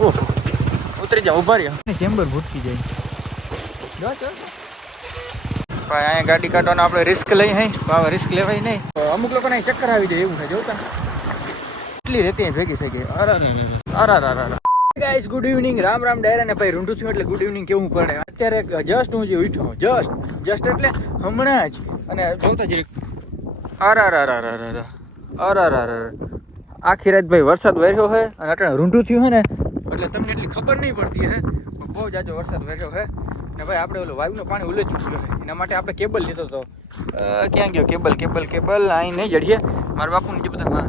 ઓહ. ઉતરી જાઓ ઊભા રહ્યો. ચેમ્બર ભૂટકી જાય. ભાઈ અહીંયા ગાડી કાઢવાનો આપણે રિસ્ક લઈ હઈ. હવે રિસ્ક લેવાય નહીં. અમુક લોકો લોકોને ચક્કર આવી જાય એવું થાય જોતા. એટલી રેતી ભેગી થઈ ગઈ. અરા અરે અરે. અરે guys good evening Ram Ram ડાયર અને ભાઈ રૂંઢું થયું એટલે ગુડ ઇવનિંગ કેવું પડે. અત્યારે જસ્ટ હું જે ઉઠ્યો જસ્ટ જસ્ટ એટલે હમણાં જ. અને જોતા જ અર અર અર અર અર અર. અર આખી રાત ભાઈ વરસાદ વર્યો હોય અને અટાણે રૂંઢું થયું હોય ને એટલે તમને એટલી ખબર નહીં પડતી, હે? બહુ જાજો વરસાદ વહેર્યો હે? ને ભાઈ, આપણે ઓલું વાયુનું પાણી ઉલજ્યું છે એના માટે આપણે કેબલ લીધો હતો ક્યાં ગયો કેબલ? Cable cable? અહીં નહીં જડીએ. મારા બાપુને જે બધા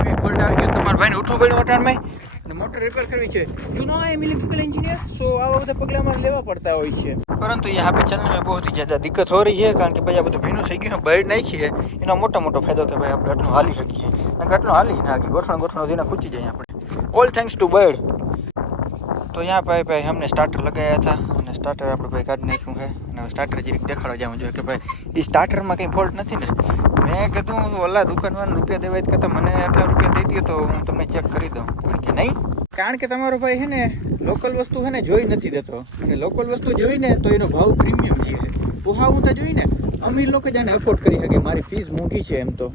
કંઈક ફોલ્ટ આવી ગયો તમારા ભાઈને ઉઠવું પડ્યું વટાણમાં અને મોટર રિપેર કરવી છે. જૂનો એમ ઇલેક્ટ્રિકલ એન્જિનિયર સો આવા બધા પગલાં અમારે લેવા પડતા હોય છે. પરંતુ એ પે ચલને મેં બહુ જ્યાદા દિક્કત હો રહી છે, કારણ કે ભાઈ આ બધું ભીનું થઈ ગયું બર્ડ નાખીએ. એનો મોટો મોટો ફાયદો કે ભાઈ આપણે આટલું હાલી શકીએ. કારણ કે આટલું હાલી નાખી ગઈ ગોઠણ ગોઠણો ખૂચી જાય આપણે ઓલ થેન્ક્સ ટુ બર્ડ તો ત્યાં ભાઈ ભાઈ અમને સ્ટાર્ટર લગાવ્યા હતા અને સ્ટાર્ટર આપણે ભાઈ કાઢી નાખ્યું છે. અને સ્ટાર્ટર જીરીક દેખાડવા જવું જોઈએ કે ભાઈ એ સ્ટાર્ટરમાં કંઈ ફોલ્ટ નથી ને. મેં કીધું ઓલા દુકાનમાં રૂપિયા દેવાય કરતાં મને એટલા રૂપિયા દઈ દો તો હું તમને ચેક કરી દઉં. પણ કે નહીં. કારણ કે તમારો ભાઈ છે ને લોકલ વસ્તુ છે ને જોઈ નથી દેતો. અને લોકલ વસ્તુ જોઈને તો એનો ભાવ પ્રીમિયમ છે. પોહાવું તો જોઈને અમીર લોકો જ આને અફોર્ડ કરી શકે મારી ફીસ મોંઘી છે એમ તો.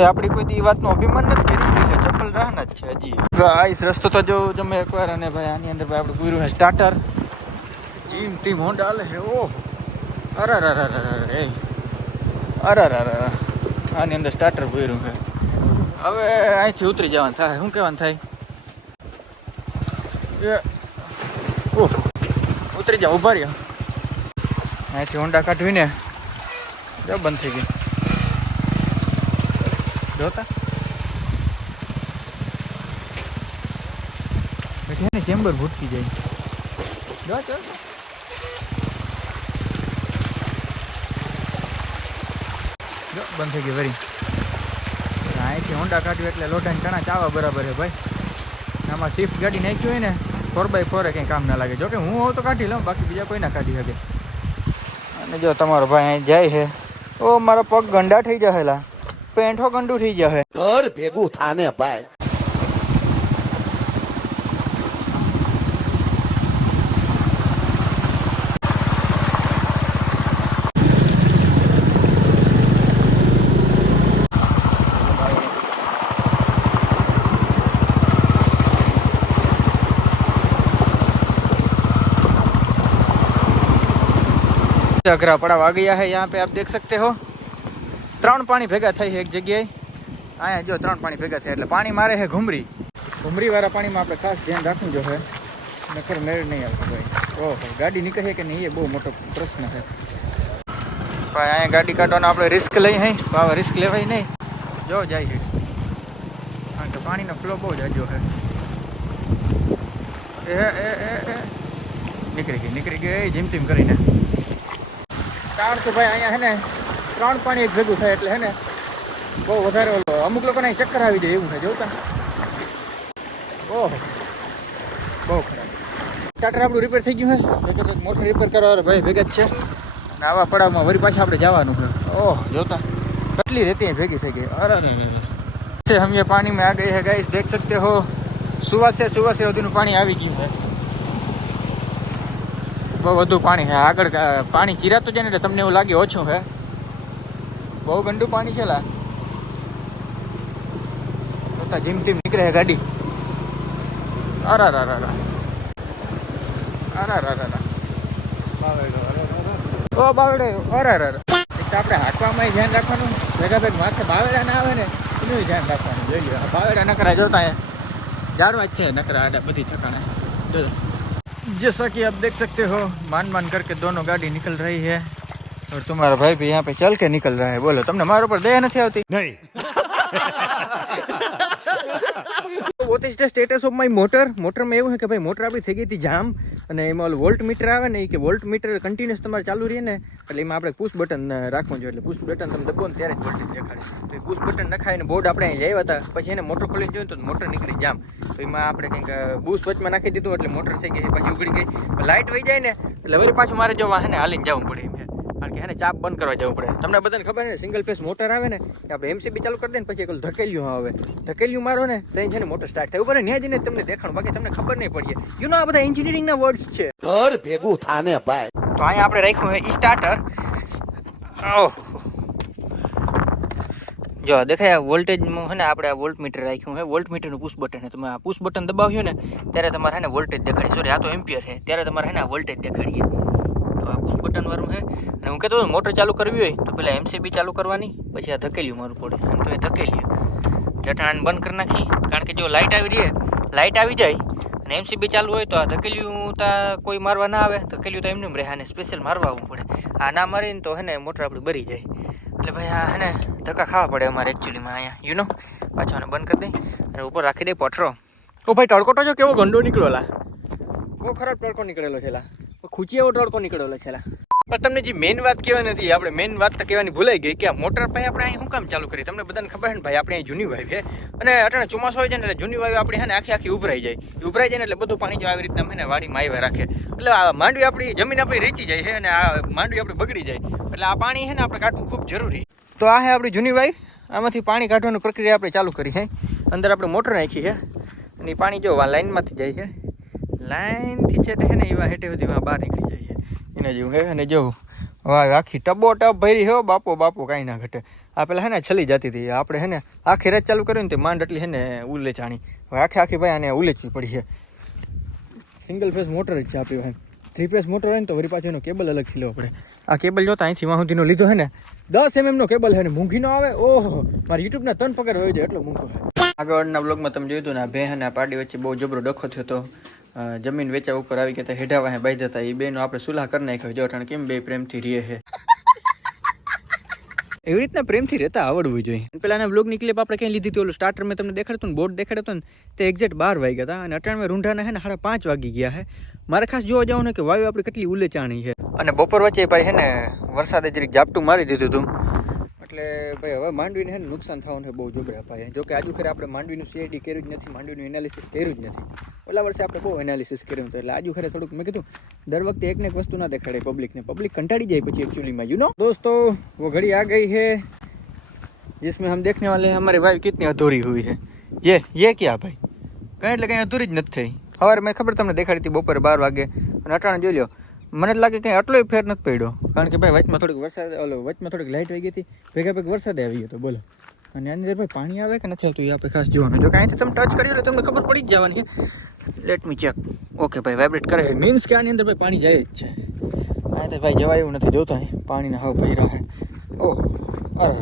એ આપણી કોઈ દી વાતનો અભિમાન નથી કર્યું ટેમ્પલ રહના જ છે હજી. આઈસ રસ્તો તો જો તમે એકવાર અને ભાઈ આની અંદર ભાઈ આપણે ગુર્યું સ્ટાર્ટર જીમ ટીમ હોન્ડા હાલે છે, ઓહ. અરે અરે અરે અરે અરે અરે અરે આની અંદર સ્ટાર્ટર ભર્યું છે. હવે અહીંથી ઉતરી જવાનું થાય. શું કહેવાનું થાય? ઓહ. ઉતરી જાવ ઊભા રહ્યો. અહીંથી હોન્ડા કાઢવીને જો બંધ થઈ ગઈ. જોતા? બેઠે ને ચેમ્બર ભૂટકી જાય. જો બંધ થઈ ગઈ વરી. અહીંથી હોન્ડા કાઢ્યું એટલે લોઢા ચણા ચાવા બરાબર છે ભાઈ. આમાં સ્વિફ્ટ ગાડી નાખી હોય ને ફોર બાય ફોરે કંઈ કામ ના લાગે. જોકે હું હોઉં તો કાઢી લઉં બાકી બીજા કોઈ ના કાઢી શકે. અને જો તમારો ભાઈ અહીં જાય છે ઓ મારા પગ ગંડા થઈ જહેલા પેન્ઠો ગંડું થઈ જશે ઘર ભેગું થાને ભાઈ. अघरा पड़ाव आ गया है यहाँ पे आप देख सकते हो। त्राण पानी भेगा थे एक जगह आया जो त्राण पानी भेगा थे पानी मारे है घूमरी घूमरी वाला पानी में आप खास ध्यान रखू जो है नखर मेर नहीं आता भाई ओह गाड़ी निकले कि नहीं ये बहुत मोटो प्रश्न है भाई अँ गाड़ी काटवा आप रिस्क लई है रिस्क ले नहीं जो जाइए हाँ तो पानी ना फ्लो बहुत जाजो है ए, ए, ए, ए। निकली गई निकली गई जिम तिम करी કારણ કે ભાઈ અહીંયા હે ને, ત્રણ પાણી એક ભેગું થાય એટલે હે ને, બહુ વધારે ઓલો, અમુક લોકોને અહીં ચક્કર આવી જાય એવું થાય, જોતા? ઓહો, બહુ ખરાબ. સ્ટાર્ટર આપણું રિપેર થઈ ગયું હે? એક મોટું રિપેર કરવા ભાઈ ભેગા જ છે. અને આવા પડાવમાં વરી પાછા આપણે જવાનું છે. ઓહ, જોતા? કેટલી રેતી અહીં ભેગી થઈ ગઈ. અરે છે હમ પાણીમાં આ ગઈ હે, ગાઈસ, દેખ સકતે હો? સુવાસે સુવાસે સુધીનું પાણી આવી ગયું છે. વધુ પાણી છે. આગળ પાણી ચીરાતું જાય ને એટલે તમને એવું લાગે ઓછું છે. બહુ ગંદુ પાણી છે લા. જોતા જીમ ધીમ નીકળે છે ગાડી. અરે અરે અરે અરે રા અરે ઓ બાવડે અરે આપણે હાંકવામાં ધ્યાન રાખવાનું. ભેગા ભેગ માથે બાવેડા ના આવે ને, એનું ધ્યાન રાખવાનું. જોઈ લો બાવેડા નકરા જોતા જાણવા જ છે નકરા આડા બધી ઠકાણે જો जैसा कि आप देख सकते हो मान मान करके दोनों गाड़ी निकल रही है और तुम्हारा भाई भी यहाँ पे चल के निकल रहा है बोलो તમને મારા ઉપર દયા નથી આવતી નહીં what is the status of my motor મોટરમાં એવું છે કે ભાઈ મોટર આપણી થઈ ગઈ હતી જામ અને એમાં વોલ્ટ મીટર આવે ને એ કે વોલ્ટ મીટર કન્ટિન્યુઅસ તમારે ચાલુ રહે ને, એટલે એમાં આપણે પુશ બટન રાખવું જોઈએ. એટલે પુશ બટન તમે દબો ને ત્યારે જ વોલ્ટેજ દેખાડે. તો એ પુશ બટન નખાઈને બોર્ડ આપણે અહીં આવ્યા હતા. પછી એને મોટર ખોલીને જોયું તો મોટર નીકળી જામ તો એમાં આપણે કંઈક બૂસ વચમાં નાખી દીધું, એટલે મોટર થઈ ગઈ, પછી ઉગડી ગઈ. લાઇટ વહી જાય ને, એટલે વળી પાછું મારે જો વાહને હાલીને જવું પડે એમ. કારણ કે એને ચાપ બંધ કરવા જવું પડે. તમને બધાને ખબર છે ને સિંગલ ફેસ મોટર આવે ને કે આપણે એમસીબી ચાલુ કરી દે ને પછી એક ધકેલ્યું આવે ધકેલિયું મારો ને તો છે ને મોટર સ્ટાર્ટ થાય. ઉપર ન્યાય જઈને તમને દેખાણ બાકી તમને ખબર નહીં પડીએ. યુ નો આ બધા એન્જિનિયરિંગના વર્ડ્સ છે. ઘર ભેગું થાને ભાઈ. તો અહીંયા આપણે રાખ્યું છે સ્ટાર્ટર જો દેખાય વોલ્ટેજમાં હે ને આપણે આ વોલ્ટ મીટર રાખ્યું છે વોલ્ટ મીટરનું પુશ બટન છે તમે આ પુશ બટન દબાવ્યું ને ત્યારે તમારે હે ને વોલ્ટેજ દેખાડી સોરી આ તો એમ્પિયર છે ત્યારે તમારે હે ને આ વોલ્ટેજ દેખાડીએ. તો આ પુશ બટનવાળું છે અને હું કહેતો હતો મોટર ચાલુ કરવી હોય તો પહેલાં એમસીબી ચાલુ કરવાની પછી આ ધકેલ્યું મારવું પડે અને તો એ ધકેલ્યું. જટાણાને બંધ કરી નાખી. કારણ કે જો લાઇટ આવી રહી લાઇટ આવી જાય અને એમસીબી ચાલુ હોય તો આ ધકેલ્યું ત્યાં કોઈ મારવા ના આવે. ધકેલ્યું તો એમને એમ રહે આને સ્પેશિયલ મારવા આવવું પડે. આ ના મારીને તો હે ને મોટર આપણી બરી જાય. એટલે ભાઈ આ હેને ધક્કા ખાવા પડે અમારે એકચ્યુઅલીમાં અહીંયા. યુ નો પાછો આને બંધ કરી દઈ અને ઉપર રાખી દઈ પથરો ઓ ભાઈ તડકોટો જો કેવો ગંડો નીકળ્યો લા. બહુ ખરાબ તડકો નીકળેલો છે લા. ખૂચી એવો તડકો નીકળેલો છે પણ તમને જે મેઇન વાત કહેવાની નથી આપણે મેઇન વાત તો કહેવાની ભૂલાઈ ગઈ કે આ મોટર ભાઈ આપણે અહીં શું કામ ચાલુ કરી? તમને બધાને ખબર છે ને ભાઈ, આપણે અહીં જૂની વાવી છે. અને અટાણે ચોમાસું હોય છે ને એટલે જૂની વાવી આપણે છે ને આખી આખી ઉભરાઈ જાય. ઉભરાઈ જાય ને એટલે બધું પાણી જો આવી રીતના મને વાડીમાં આવ્યા રાખે. એટલે આ માંડવી આપણી, જમીન આપણી રેચી જાય છે અને આ માંડવી આપણે બગડી જાય. એટલે આ પાણી છે ને આપણે કાઢવું ખૂબ જરૂરી. તો આ છે આપણી જૂની વાવી આમાંથી પાણી કાઢવાની પ્રક્રિયા આપણે ચાલુ કરી છે. અંદર આપણે મોટર નાખી છે. અને એ પાણી જો આ લાઈનમાંથી જાય છે. લાઈનથી છે ને એવા હેઠે સુધી બહાર નીકળી જાય છે. એના જેવું હે અને જેવું વાહ, આખી ટબો ટબ ભરી હો, બાપો બાપો, કાંઈ ના ઘટે. આ પેલા હે ને છલી જતી હતી. આપણે હે ને આખી રાત ચાલુ કર્યું ને તે માંડ એટલી હે ને ઉલે ચાણી. આખી આખી ભાઈ આને ઉલેચવી પડી છે. સિંગલ ફેસ મોટર જ છે આપી હોય થ્રી ફેસ મોટર હોય ને તો વળી પાછો એનો કેબલ અલગ લેવો પડે. આ કેબલ જોતા અહીંથી વાહ સુધીનો લીધો હે ને, દસ એમએમ નો કેબલ છે ને મૂંઘીનો આવે? ઓહો, મારા યુટ્યુબના ત્રણ પગાર હોય જાય એટલો મૂંઘો આગળના બ્લોગમાં તમે જોયું હતું ને, આ બે અને આ પાડી વચ્ચે બહુ જબરો ડખો થયો હતો જમીન વેચા ઉપર આવી ગયા હતા હેઠા વાહે બાંધ્યા જતા એ બેનો આપણે સુલાહ કરી નાખ્યો. જો કારણ કેમ બે પ્રેમથી રહે છે એવી રીતના પ્રેમથી રહેતા આવડવું જોઈએ. પેલાના બ્લોગની ક્લિપ આપણે ક્યાં લીધી હતી ઓલું સ્ટાર્ટર મેં તમને દેખાડતું ને બોર્ડ દેખાડતો ને તે એક્ઝેક્ટ બાર વાગ્યા હતા. અને અટાણમાં રૂંઢાના હે ને હારા પાંચ વાગી ગયા છે મારે ખાસ જોવા જવાનું ને કે વાયુ આપણે કેટલી ઉલેચાણી છે અને બપોર વચ્ચે ભાઈ હે ને વરસાદે જરીક ઝાપટું મારી દીધું હતું. એટલે ભાઈ હવે માંડવીને હે ને નુકસાન થવાનું છે બહુ જબરા ભાઈ જો કે આજુ ખરે આપણે માંડવીનું સીઆઈડી કર્યું જ નથી માંડવીનું એનાલિસિસ કર્યું જ નથી ઓલા વર્ષે આપણે બહુ એનાલિસિસ કર્યું હતું એટલે આજુ ખરે થોડુંક મેં કીધું દર વખતે એકને એક વસ્તુ ના દેખાડે પબ્લિકને પબ્લિક કંટાળી જાય પછી एक्चुअली યુ નો दोस्तों वो घड़ी आ गई है जिसमें हम देखने वाले हैं हमारी वाइफ कितनी अधूरी हुई है ये ये क्या भाई કઈ એટલે કંઈ અધૂરી જ નથી થઈ સવારે મેં ખબર તમને દેખાડી હતી બપોરે બાર વાગે અને અટાણે જોઈ લો મને લાગે કંઈ આટલો ફેર નથી પડ્યો. કારણ કે ભાઈ વચમાં થોડીક વરસાદ ઓલો વચમાં થોડીક લાઇટ વહી ગઈ હતી. ભેગા ભેગ વરસાદ આવી ગયો હતો બોલો. અને આની અંદર ભાઈ પાણી આવે કે નથી આવતું એ આપણે ખાસ જોવાનું જો કાંઈથી તમે ટચ કરી લો તમને ખબર પડી જ જવાની લેટ મી ચેક ઓકે ભાઈ વાઇબ્રેટ કરે. મીન્સ કે આની અંદર ભાઈ પાણી જાય જ છે. આ તો ભાઈ જવાય એવું નથી જોતા પાણીના હાવ ભાઈ રહે ઓહ અરે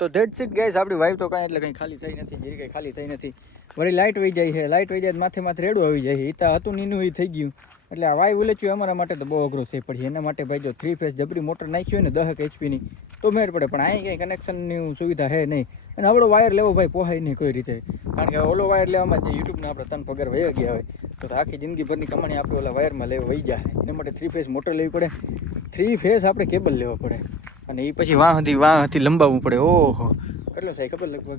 તો ધેટ સીટ ગેસ આપણી વાઈફ તો કાંઈ એટલે કંઈ ખાલી થઈ નથી જેરી કંઈ ખાલી થઈ નથી. વળી લાઇટ વહી જાય છે. લાઇટ વહી જાય માથે માથે રેડું આવી જાય છે. એ હતું નીનું એ થઈ ગયું. એટલે આ વાયુ ઉલેચ્યું અમારા માટે તો બહુ અઘરું થઈ પડી એના માટે ભાઈ જો થ્રી ફેસ જબરી મોટર નાખી ને દહક એચપીની તો મેળ પડે. પણ અહીં કંઈ કનેક્શનની સુવિધા છે નહીં. અને આપણો વાયર લેવો ભાઈ, પોહાય નહીં કોઈ રીતે. કારણ કે ઓલો વાયર લેવામાં જે યુટ્યુબના આપણે ત્રણ પગાર વહી ગયા હોય, તો આખી જિંદગીભરની કમાણી આપણે ઓલા વાયરમાં લેવા વહી જાય એના માટે થ્રી ફેસ મોટર લેવી પડે. થ્રી ફેસ આપણે કેબલ લેવો પડે. અને એ પછી વાહ હતી વાહ હતી લંબાવવું પડે. ઓહો. કેટલો થાય ખબર લગભગ?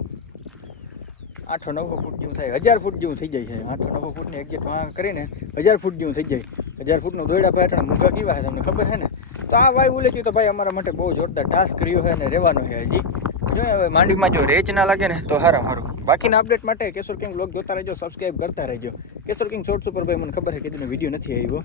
આઠસો નવો ફૂટ જેવું થાય. હજાર ફૂટ જેવું થઈ જાય છે. આઠો નવસો ફૂટની એક્ઝેક્ટ વાં કરીને હજાર ફૂટ જેવું થઈ જાય. હજાર ફૂટનો દોયડા પાટણ મૂંઘા કેવા છે તમને ખબર છે ને? તો આ વાય ઉલેચ્યું તો ભાઈ અમારા માટે બહુ જોરદાર ટાસ્ક કર્યો છે અને રહેવાનો છે હજી. જો હવે માંડવીમાં જો રેચ ના લાગે ને, તો હારા મારું. બાકીના અપડેટ માટે કેશોર કિંગ બ્લોગ જોતા રહેજો સબસ્ક્રાઇબ કરતા રહેજો. કેશોર કિંગ શોર્ટ્સ ઉપર ભાઈ મને ખબર છે કે તેનો વીડિયો નથી આવ્યો.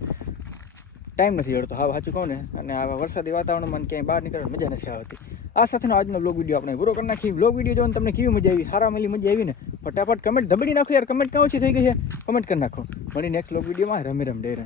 ટાઈમ નથી હળતો હા, સાચું કહું ને. અને આવા વરસાદી વાતાવરણમાં ક્યાંય બહાર નીકળવાની મજા નથી આવતી. આ સાથેનો આજનો બ્લોગ વીડિયો આપણે પૂરો કરી નાખી બ્લોગ વીડિયો જોઈને તમને કેવી મજા આવી? હારા મળી મજા આવી ને? ફટાફટ કમેન્ટ ધબડી નાખો યાર કમેન્ટ ક્યાં ઓછી થઈ ગઈ છે? કમેન્ટ કરી નાખો. મળી નેક્સ્ટ લોક વિડીયોમાં. રમે રમ ડેરન